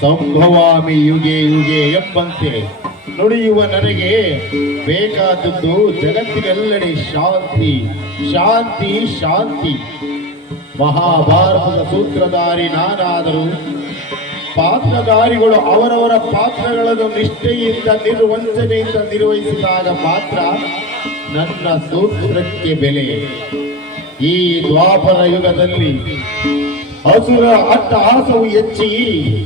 ಸಂಭವಾಮಿ ಯುಗೆ ಯುಗೆ ಎಂಬಂತೆ ನುಡಿಯುವ ನನಗೆ ಬೇಕಾದದ್ದು ಜಗತ್ತಿನೆಲ್ಲೆಡೆ ಶಾಂತಿ ಶಾಂತಿ ಶಾಂತಿ. ಮಹಾಭಾರತದ ಸೂತ್ರಧಾರಿ ನಾನಾದರೂ ಪಾತ್ರಧಾರಿಗಳು ಅವರವರ ಪಾತ್ರಗಳನ್ನು ನಿಷ್ಠೆಯಿಂದ ನಿರ್ವಂಚನೆಯಿಂದ ನಿರ್ವಹಿಸಿದಾಗ ಮಾತ್ರ ನನ್ನ ಸೂತ್ರಕ್ಕೆ ಬೆಲೆ. ಈ ದ್ವಾಪರ ಯುಗದಲ್ಲಿ ಹಸುರ ಅಟ್ಟಹಾಸವು ಹೆಚ್ಚಿ